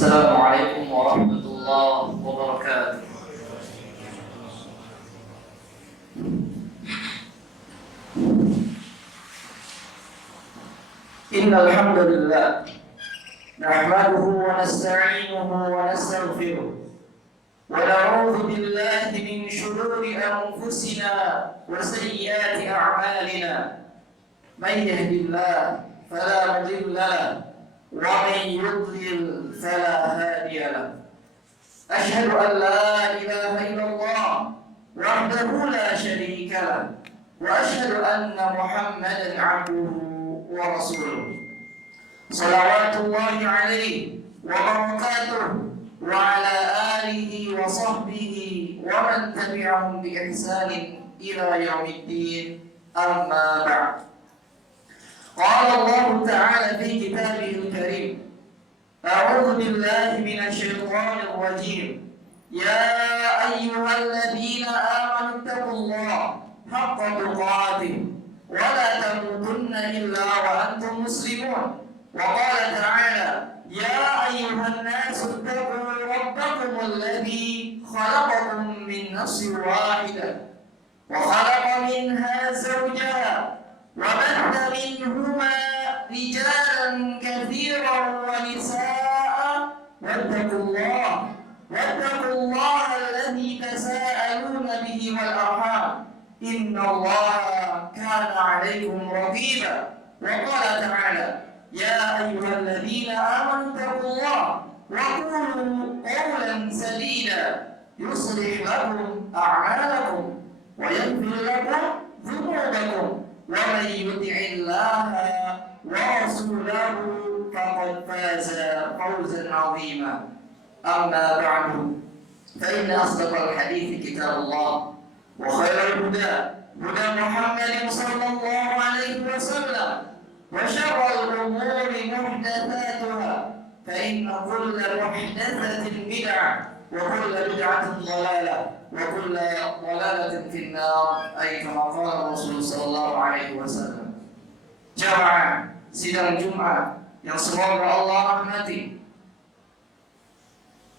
Assalamualaikum warahmatullahi wabarakatuh. Innal hamdalillah nahmaduhu wa nasta'inuhu wa nastaghfiruh wa na'udzu billahi min shururi anfusina wa sayyiati a'malina. Man yahdihillahu fala mudilla lahu ومن يضلل فلا هادي له. أشهد أن لا إله إلا الله وحده لا شريك له وأشهد أن محمدا عبده ورسوله صلوات الله عليه وبركاته وعلى آله وصحبه ومن تبعهم بإحسان إلى يوم الدين. أما بعد. قال الله تعالى في كتابه الكريم: أعوذ بالله من الشيطان الرجيم. يا أيها الذين آمنوا اتقوا الله حق تقاته ولا تموتن إلا وأنتم مسلمون. وقال تعالى: يا أيها الناس اتقوا ربكم الذي خلقكم من نفس واحدة وخلق منها زوجها وبث منهما رجالا كثيرا ونساء واتقوا الله الذي تساءلون به والأرحام إن الله كان عليكم رقيبا. وقال تعالى: يا أيها الذين آمنوا اتقوا الله وقولوا قولا سديدا يصلح لكم أعمالكم ويغفر لكم ذنوبكم ومن يطع الله ورسوله فقد فاز فوزا عظيما. أما بعد، فإن أصدق الحديث كتاب الله وخير الهدى هدى محمد صلى الله عليه وسلم وشر الأمور محدثاتها فإن كل محدثة بدعة وكل بدعة ضلالة وكل ضلالة في النار، أي كما قال الرسول صلى الله عليه وسلم. Jamaah sidang Jumat yang semoga Allah rahmati.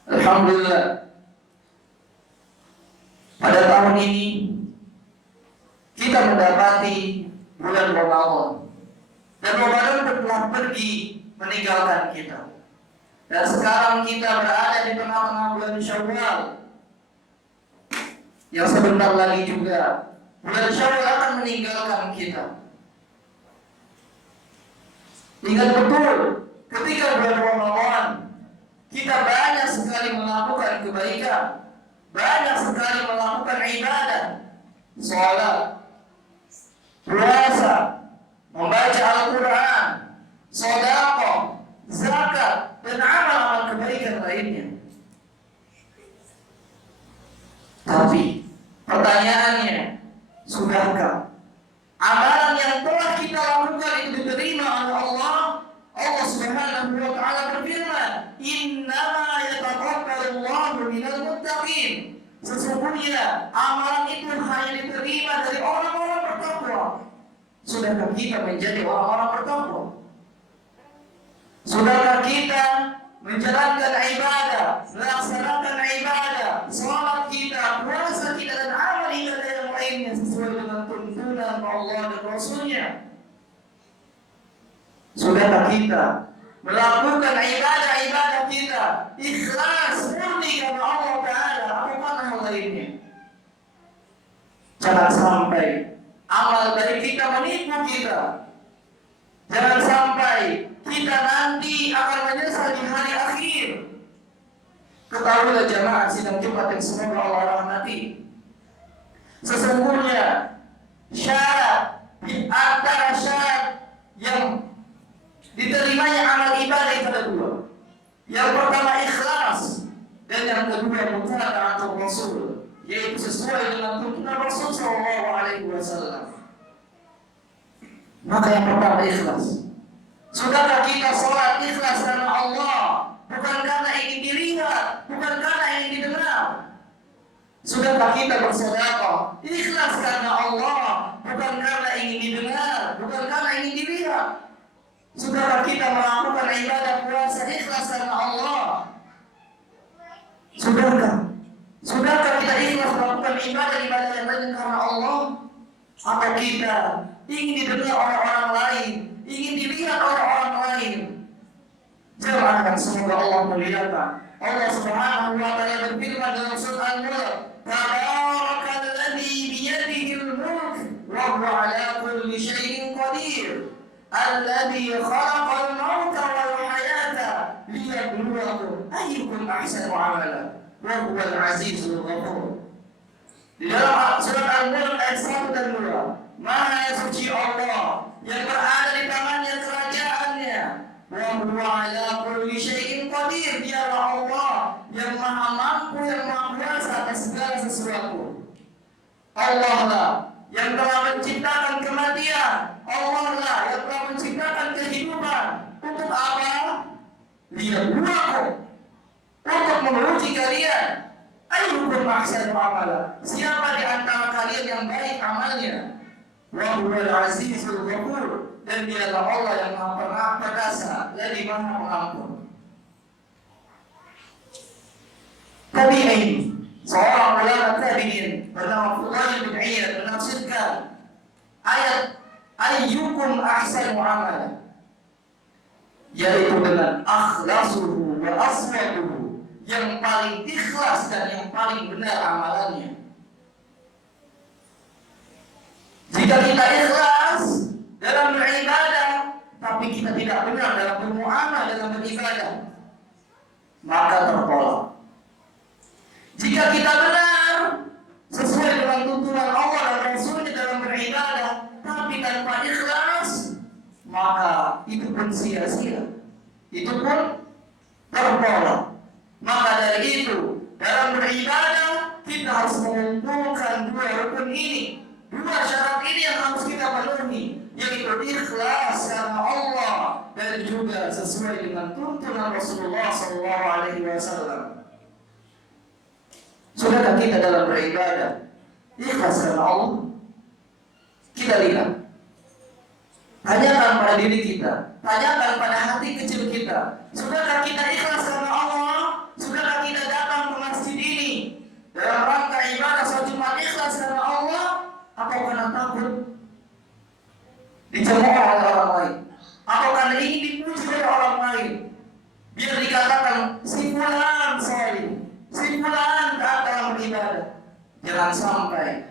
Alhamdulillah, pada tahun ini kita mendapati bulan Ramadan, dan Ramadan telah pergi meninggalkan kita. Dan sekarang kita berada di tengah-tengah bulan Syawal, yang sebentar lagi juga bulan Syawal akan meninggalkan kita. Ingat betul, ketika bulan Ramadan kita banyak sekali melakukan kebaikan, banyak sekali melakukan ibadah, sholat, puasa, membaca Al-Quran, sedekah, zakat, dan amal-amal kebaikan lainnya. Tapi pertanyaannya, sudahkah amalan yang telah kita lakukan itu diterima oleh Allah? Allah Subhanahu wa taala berfirman, "Innama yataqabbalullahu minal muttaqin." Sesungguhnya amalan itu hanya diterima dari orang-orang bertakwa. Sudahkah kita menjadi orang-orang bertakwa? Sudahkah kita menjalankan ibadah, melaksanakan ibadah, salat kita, puasa kita, dan amal ibadah yang lainnya sesuai dengan tuntunan Allah dan Rasulnya? Sudahkah kita melakukan ibadah-ibadah kita ikhlas murni karena Allah Ta'ala atau karena hal lainnya? Jangan sampai amal dari kita menipu kita. Jangan sampai kita nanti akan menyesal di hari akhir. Ketahuilah jamaah sidang Jumat yang semoga Allah rahmati, sesungguhnya syarat di antara syarat yang diterimanya amal ibadah itu ada dua. Yang pertama ikhlas, dan yang kedua muta'atul Rasul, yaitu sesuai dengan tuntunan Rasul sallallahu alaihi wasallam. Maka yang pertama ikhlas. Sudahkah kita sholat ikhlas karena Allah, bukan karena ingin dilihat, bukan karena ingin didengar? Sudahkah kita bersedekah ikhlas karena Allah, bukan karena ingin didengar, bukan karena ingin dilihat? Sudahkah kita melakukan ibadah puasa ikhlas karena Allah, Sudahkah? Sudahkah kita ikhlas melakukan ibadah yang lain karena Allah? Atau kita ingin didengar oleh orang lain, ingin dilihat oleh orang lain? Jemaah, semoga Allah muliakan. Allah Subhanahu wa taala berfirman dalam surah Al-Mulk, "Tabarakalladzi biyadihil mulk wa huwa 'ala kulli syai'in qadir, alladzi khalaqal mauta wal hayata liyabluwakum ayyukum ahsanu 'amala wa huwal 'azizul ghafur." Di dalam surat Al-Mulk ayat 1 dan 2, Maha suci Allah yang berada di tangannya kerajaannya. Wa huwa 'ala kulli syai'in qadir. Dialah Allah yang maha mampu, yang maha kuasa atas segala sesuatu. Allah lah yang telah menciptakan kematian. Allah lah yang telah menciptakan kehidupan. Untuk apa? Liyabluwakum, untuk menguji kalian. Ayyukum ahsanu amala, siapa di antara kalian yang baik amalnya. Wa huwal azizul ghafur, dan dialah Allah yang maha perkasa lagi maha pengampun. Tabi'in, seorang ulama tabi'in bernama Fudail bin Iyad menafsirkan ayat ayyukum ahsanu amala, yaitu dengan akhlasuhu wa aswaduhu, yang paling ikhlas dan yang paling benar amalannya. Jika kita ikhlas dalam beribadah, tapi kita tidak benar dalam bermuamalah dalam beribadah, maka tertolak. Jika kita benar sesuai dengan tuntunan Allah dan Rasulnya dalam beribadah, tapi tanpa ikhlas, maka itu pun sia-sia, itu pun tertolak. Maka dari itu, dalam beribadah kita harus mengumpulkan dua rukun ini, dua syarat ini yang harus kita penuhi, yaitu ikhlas karena Allah dan juga sesuai dengan tuntunan Rasulullah SAW. Sudahkah kita dalam beribadah ikhlas karena Allah? Kita lihat, tanyakan pada diri kita, tanyakan pada hati kecil kita, sudahkah kita ikhlas karena Allah? Sudahkah kita datang ke masjid ini dalam rangka ibadah sholat Jumat ikhlas karena Allah, atau karena takut dicemooh oleh orang lain, atau karena ingin dipuji oleh orang lain, biar dikatakan si fulan salih, si fulan taat dalam beribadah? Jangan sampai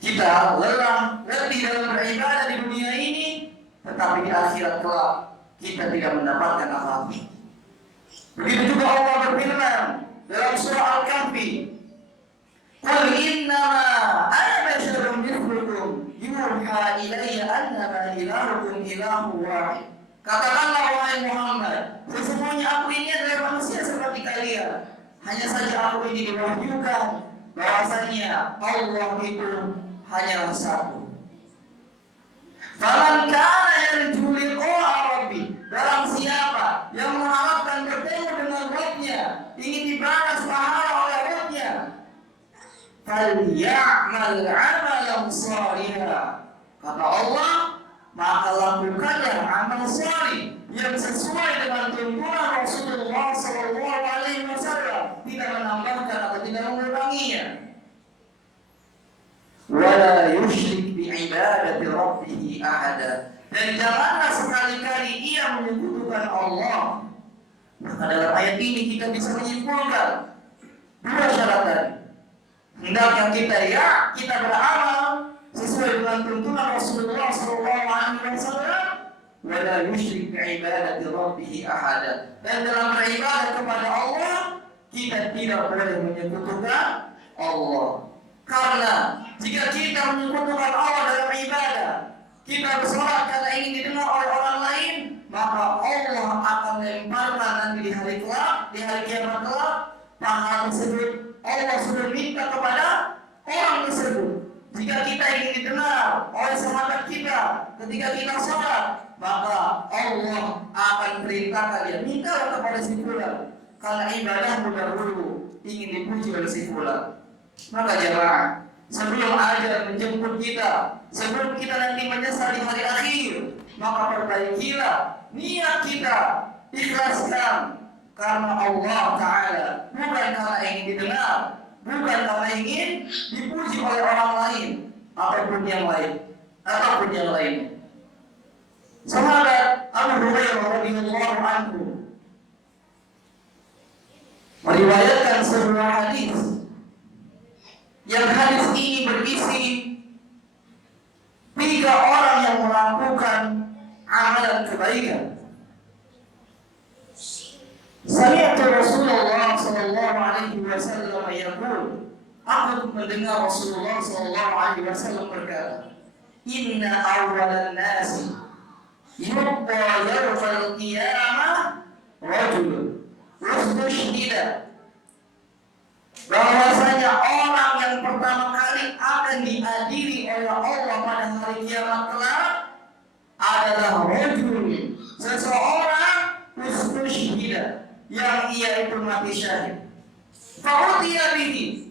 kita lelah letih dalam beribadah di dunia ini, tetapi di akhirat kelak kita tidak mendapatkan apa-apa. Begitu juga Allah berfirman dalam surah Al-Kahfi, "Qul innama ana basyarun mithlukum yuha ilayya annama ilahukum ilahu wahid." Katakanlah wahai Muhammad, sesungguhnya aku ini adalah manusia seperti kalian. Hanya saja aku ini diwahyukan bahwasanya Allah itu hanyalah satu. Faman kana yarju liqa'a rabbi, barang siapa yang mengharapkan bertemu dengan Rabb-Nya, ingin dibalas pahala oleh Rabb-Nya, falya'mal 'amalan shalihan. Kata Allah, maka lakukanlah amal salih yang sesuai dengan tuntunan Rasulullah SAW, tidak menambahkan atau tidak menguranginya. Wala yusyrik bi'ibadati rabbih ahada, dan janganlah sekali-kali ia menyekutukan Allah. Maka dalam ayat ini kita bisa menyimpulkan dua syarat tadi. Hendaknya kita beramal sesuai dengan tuntunan Rasulullah SAW, wala yusyrik bi'ibadati rabbih ahada, dan dalam beribadah kepada Allah kita tidak boleh menyekutukan Allah. Karena jika kita menyekutukan Allah dalam ibadah, kita bersolat karena ingin didengar oleh orang lain, maka Allah akan melemparkan nanti di hari kelak, di hari kiamat kelak, pahala tersebut Allah sudah minta kepada orang tersebut. Jika kita ingin didengar oleh sahabat kita ketika kita sholat, maka Allah akan perintahkan dia, mintalah kepada si fulan, karena ibadahmu dahulu ingin dipuji oleh si fulan. Maka jemaah, sebelum ajal menjemput kita, sebelum kita nanti menyesal di hari akhir, maka perbaikilah niat kita, ikhlaskan karena Allah Ta'ala, bukan karena ingin didengar, bukan karena ingin dipuji oleh orang lain ataupun yang lain. Sahabat Abu Hurairah radhiyallahu anhu meriwayatkan sebuah hadis, yang hadis ini berisi 3 orang yang melakukan amalan kebaikan. Sami'tu Rasulullah sallallahu alaihi wasallam yaqul, aku mendengar Rasulullah sallallahu alaihi wasallam berkata, inna awwalan nasi yubqa yawmal qiyamah rajulun ustushhida, bahwasanya orang yang pertama kali akan diadili oleh Allah pada hari kiamat kelak adalah rajul, seseorang ustushhida, yang ia itu mati syahid. Fa'utiya bihi,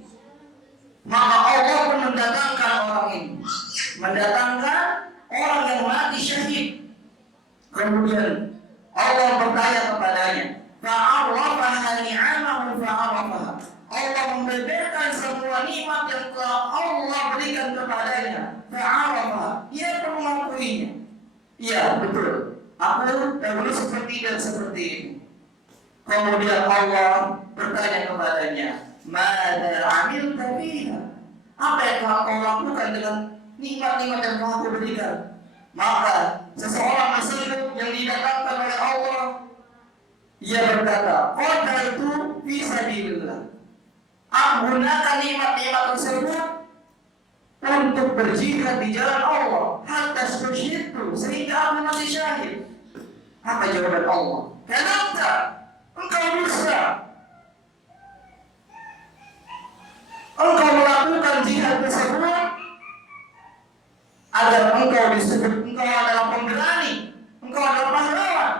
maka Allah pun mendatangkan orang ini, mendatangkan orang yang mati syahid. Kemudian Allah bertanya kepadanya, fa'arrafaha ni'amahu fa'arrafaha, Allah membeberkan semua nikmat yang telah Allah berikan kepadanya. Fa'arrafaha, ia pun mengakuinya. Iya, betul, aku dahulu seperti dan seperti ini. Kemudian Allah bertanya kepadanya, mada amilta fiha, apa yang telah kau lakukan dengan nikmat-nikmat yang telah aku berikan? Maka seseorang tersebut yang didatangkan oleh Allah, ia berkata, qataltu fi sabilillah, aku gunakan nikmat-nikmat tersebut untuk berjihad di jalan Allah, hatta syuhidtu, sehingga aku mati syahid. Apa jawaban Allah? Kenapa? Engkau dusta. Engkau melakukan jihad tersebut agar engkau disebut engkau adalah pemberani, engkau adalah pahlawan.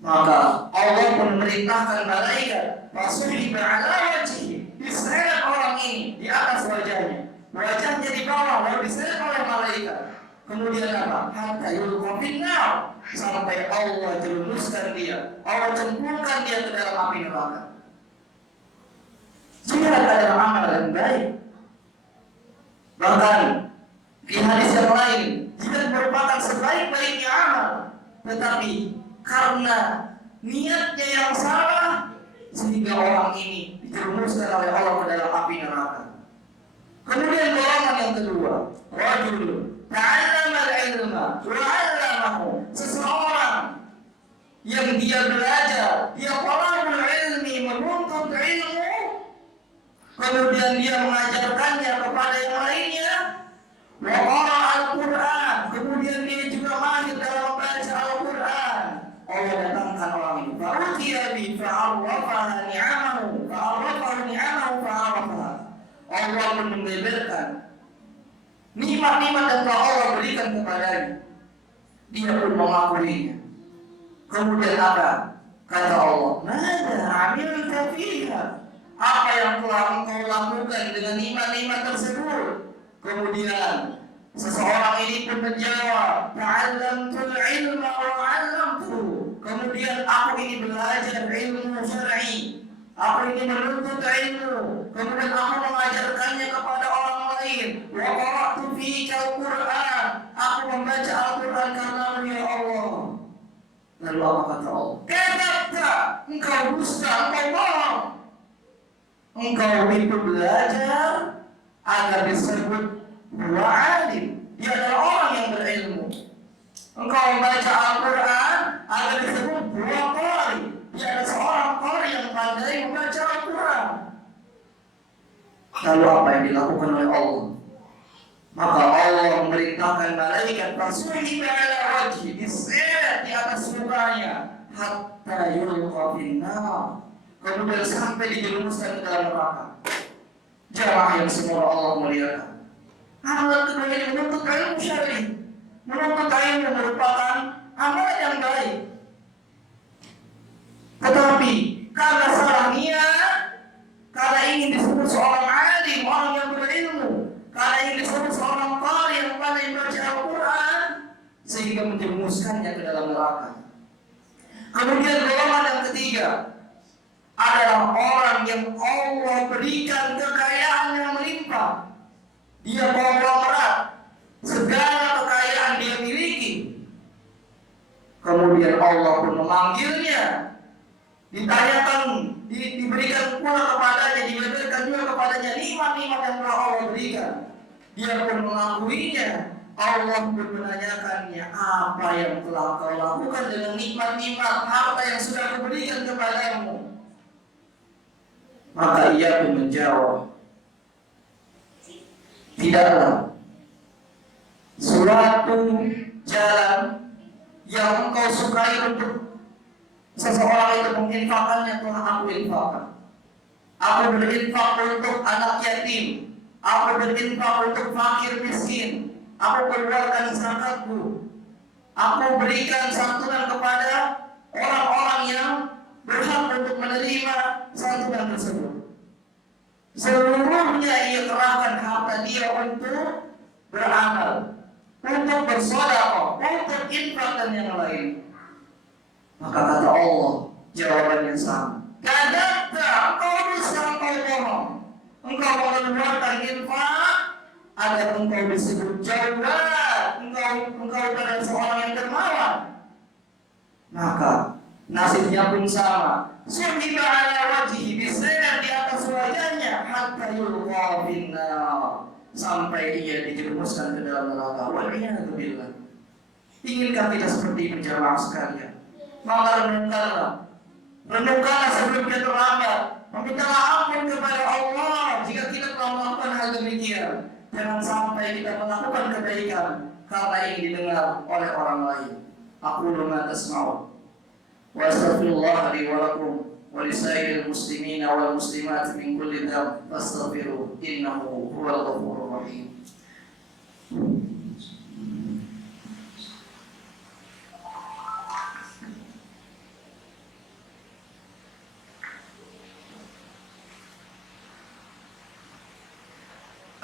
Maka Allah pun memerintahkan malaikat, fasuhiba ala wajhihi, diseret orang ini di atas wajahnya di bawah, lalu diseret oleh malaikat. Kemudian apa? Hatta yulqa finnar, sampai Allah jerumuskan dia, Allah cemplungkan dia ke dalam api neraka. Jihad adalah amal yang baik. Bahkan di hadis yang lain, jihad merupakan sebaik-baiknya amal, tetapi karena niatnya yang salah, sehingga orang ini dijerumuskan oleh Allah ke dalam api neraka. Kemudian golongan yang kedua, rajulun ta'allama al-ilma wa 'allamahu, seseorang yang dia belajar, dia talabul ilmi, menuntut ilmu, kemudian dia mengajarkannya kepada yang lainnya, wa qara'a al-Qur'an, kemudian dia juga mahir dalam membaca Al-Qur'an. Allah datangkan orang ini, fa'utiya bi fa'arrafaha ni'amahu fa'arrafaha, Allah pun membeberkan nikmat-nikmat yang telah Allah berikan kepadanya, dia pun mengakuinya. Kemudian apa? Kata Allah, mada amilta fiha, apa yang telah engkau lakukan dengan nikmat-nikmat tersebut? Kemudian seseorang ini pun menjawab, ta'allamtul ilma wa 'allamtuhu, kemudian aku ini belajar ilmu syar'i, aku ini menuntut ilmu, kemudian aku mengajarkannya kepada orang lain. Wa qara'tu fika al-Qur'an, aku membaca Al-Qur'an karenamu ya Allah. Lalu apa kata Allah? Kadzabta, engkau dusta, engkau bohong. Engkau itu belajar agar disebut huwa alim, dia adalah orang yang berilmu. Engkau membaca Al-Qur'an agar disebut huwa qari, dia adalah seorang qari yang pandai membaca Al-Qur'an. Lalu apa yang dilakukan oleh Allah? Maka Allah memerintahkan malaikat fasuhiba ala wajhi, diseret di atas mukanya, hatta yulqa finnar, kemudian sampai dijerumuskan ke dalam neraka. Jamaah yang semua Allah muliakan, amalan kedua ini menuntut ilmu syar'i. Menuntut ilmu merupakan amalan yang baik, tetapi karena salah niat, karena ingin disebut seorang alim, orang yang berilmu, karena ingin disebut seorang qari yang pandai membaca Al-Qur'an, sehingga menjerumuskannya ke dalam neraka. Kemudian golongan yang ketiga, ketiga adalah orang yang Allah berikan kekayaan yang melimpah. Dia konglomerat, segala kekayaan dia miliki. Kemudian Allah pun memanggilnya, ditanyakan, diberikan pula kepadanya, diberikan juga kepadanya nikmat-nikmat yang telah Allah berikan. Dia pun mengakuinya. Allah pun menanyakannya, apa yang telah kau lakukan dengan nikmat-nikmat harta yang sudah kuberikan kepadamu? Maka ia pun menjawab, tidaklah suatu jalan yang engkau sukai untuk seseorang itu menginfakkannya telah aku infakkan. Aku berinfak untuk anak yatim, aku berinfak untuk fakir miskin, aku keluarkan zakatku, aku berikan santunan kepada orang-orang yang berhak untuk menerima santunan tersebut. Seluruhnya ia kerahkan harta dia untuk beramal, untuk bersedekah, untuk infak dan yang lain. Maka kata Allah, jawabannya sama. Kadzabta, engkau dusta, engkau bohong. Engkau mengeluarkan infak agar engkau disebut jawab, engkau adalah seorang yang dermawan. Maka nasibnya pun sama. Suhiba ala wajhi, diseret di atas wajahnya hatta yulqa finnar, sampai ia dijerumuskan ke dalam neraka. Waliyadzubillah. Inginkah kita seperti ini jamaah sekalian? Maka renungkanlah sebelum kita terlambat. Memintalah ampun kepada Allah jika kita telah melakukan hal demikian. Jangan sampai kita melakukan kebaikan karena ingin didengar oleh orang lain. Aku ma tasma'un. Wa astaghfirullah li wa lakum wa lisairil muslimina wal muslimat min kulli dhanb fastaghfiruh innahu huwal ghafurur rahim.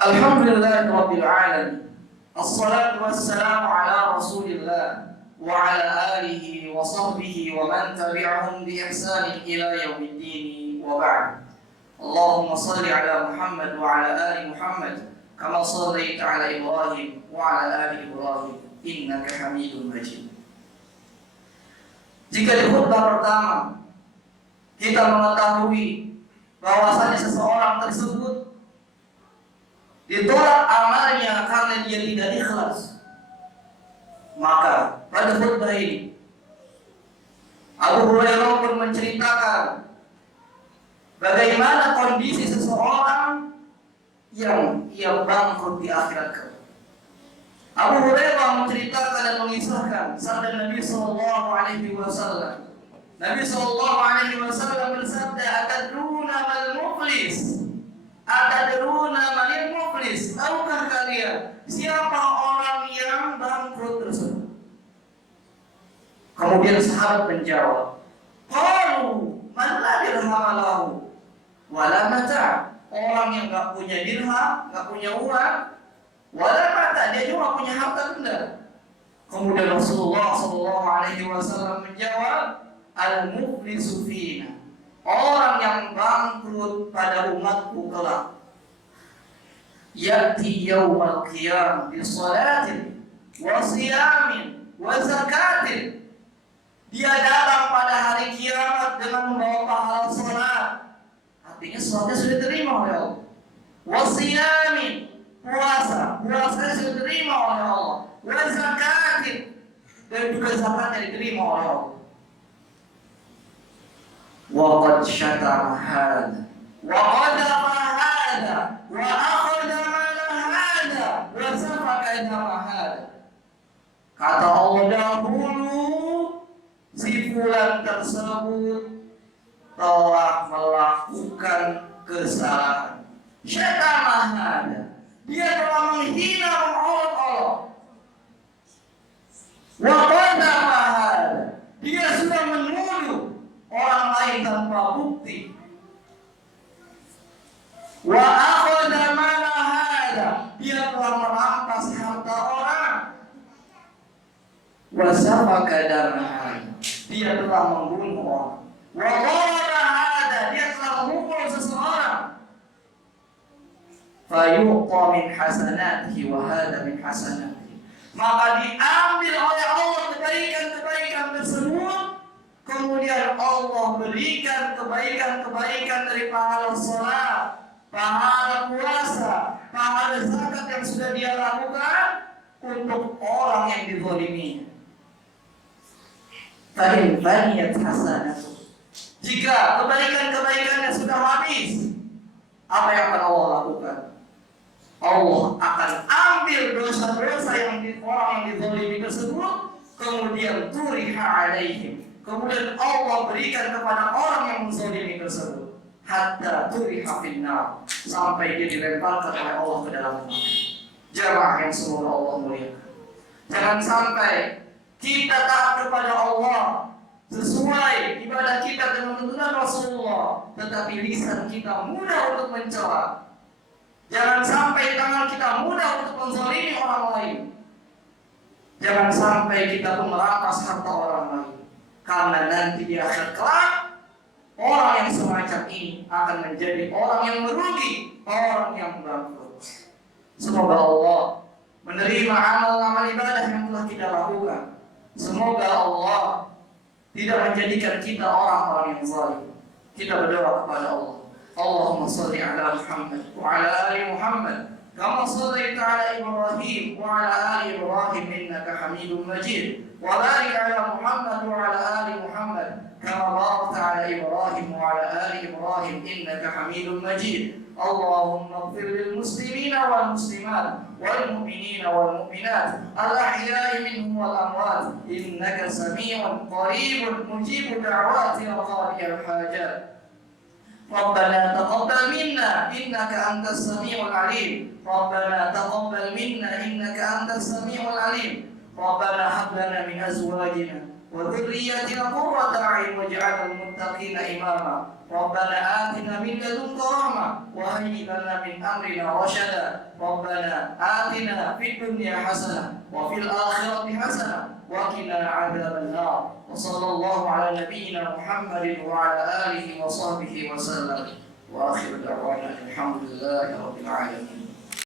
Alhamdulillah Rabbil Alamin. Assalatu wassalamu ala Rasulillah wa ala alihi wa sahbihi wa man tabi'ahum bi ihsanin ila yaumiddin wa ba'd. Allahumma salli ala Muhammad wa ala ali Muhammad kama sallaita ala Ibrahim wa ala ali Ibrahim innaka Hamidum Majid. Jika di khutbah pertama kita mengetahui bahwasanya seseorang tersebut ditolak amalnya karena dia tidak ikhlas, maka pada khutbah ini Abu Hurairah pun menceritakan bagaimana kondisi seseorang yang ia bangkrut di akhirat kelak. Abu Hurairah menceritakan dan mengisahkan sabda Nabi sallallahu alaihi wasallam. Nabi sallallahu alaihi wasallam bersabda, "Atadruna mal muflis?" Atadruna manil muflis? Tahukah kalian siapa orang yang bangkrut tersebut? Kemudian sahabat menjawab, qalu man la dirham lahu wala mata. Orang yang enggak punya dirham, enggak punya uang, wala mata, dia juga punya harta benda. Kemudian Rasulullah sallallahu alaihi wasallam menjawab, al-muflisu fina, orang yang bangkrut pada umatku kelak, ya'ti yaumal qiyamah bi salatin wa siyamin wa zakatin. Dia datang pada hari kiamat dengan membawa pahala salat. Artinya salatnya sudah diterima oleh Allah. Wa siyamin, puasanya sudah diterima oleh Allah. Wa zakatin, dan juga zakatnya diterima oleh Allah. وقد شتم هذا وقذف هذا وأخذ مال هذا وسفك دم هذا. Kata Allah, dahulu si fulan tersebut telah melakukan kesalahan. Syaitan hada, dia telah menghina Allah. Wa qadama hada, dia sudah menuduh orang lain tanpa bukti. Wa akhadha mala hada, dia telah merampas harta orang. Wa safaka damaha, dia telah membunuh orang. wa daraba hada, dia telah memukul seseorang, fayuqta min hasanatihi wa hada min hasanatihi, maka diambil oleh Allah kebaikan-kebaikan tersebut, kemudian Allah berikan kebaikan-kebaikan dari pahala salat, pahala puasa, pahala zakat yang sudah dia lakukan untuk orang yang dizalimi. Fa'in faniyat hasanatuh, jika kebaikan-kebaikannya sudah habis, apa yang akan Allah lakukan? Allah akan ambil dosa-dosa yang orang yang dizalimi tersebut, kemudian turiha alaihim, kemudian Allah berikan kepada orang yang menzalimi tersebut, hatta turiha finnar, sampai dia dilemparkan oleh Allah ke dalam neraka. Jamaah yang semoga Allah muliakan, jangan sampai kita taat kepada Allah sesuai ibadah kita dengan tuntunan Rasulullah, tetapi lisan kita mudah untuk mencela. Jangan sampai tangan kita mudah untuk menzalimi orang lain. Jangan sampai kita pun merampas harta orang lain, karena nanti di akhir kelak orang yang semacam ini akan menjadi orang yang merugi, orang yang bangkrut. Semoga Allah menerima amal-amal ibadah yang telah kita lakukan. Semoga Allah tidak menjadikan kita orang-orang yang zalim. Kita berdoa kepada Allah, Allahumma salli ala Muhammad wa ala ali Muhammad kama shallaita ala Ibrahim wa ala ali Ibrahim innaka Hamidum Majid, wa barik ala Muhammad wa ala ali Muhammad kama barakta ala Ibrahim wa ala ali Ibrahim innaka Hamidum Majid. Allahumma ighfir lil muslimina wal muslimat wal mu'minina wal mu'minat al ahya'i minhum wal amwat innaka sami'un qaribun mujibud da'wati ya qadiyal hajat. ربنا تقبل منا إنك أنت السميع العليم ربنا تقبل منا إنك أنت السميع العليم ربنا هب لنا من أزواجنا وذرياتنا قرة أعين واجعلنا للمتقين إماما ربنا آتنا من لدنك رحمة وهيئ لنا من أمرنا رشدا ربنا آتنا في الدنيا حسنة وفي الآخرة حسنة وقنا عذاب النار وصلى الله على نبينا محمد وعلى آله وصحبه وسلم وآخر دعوانا الحمد لله رب العالمين.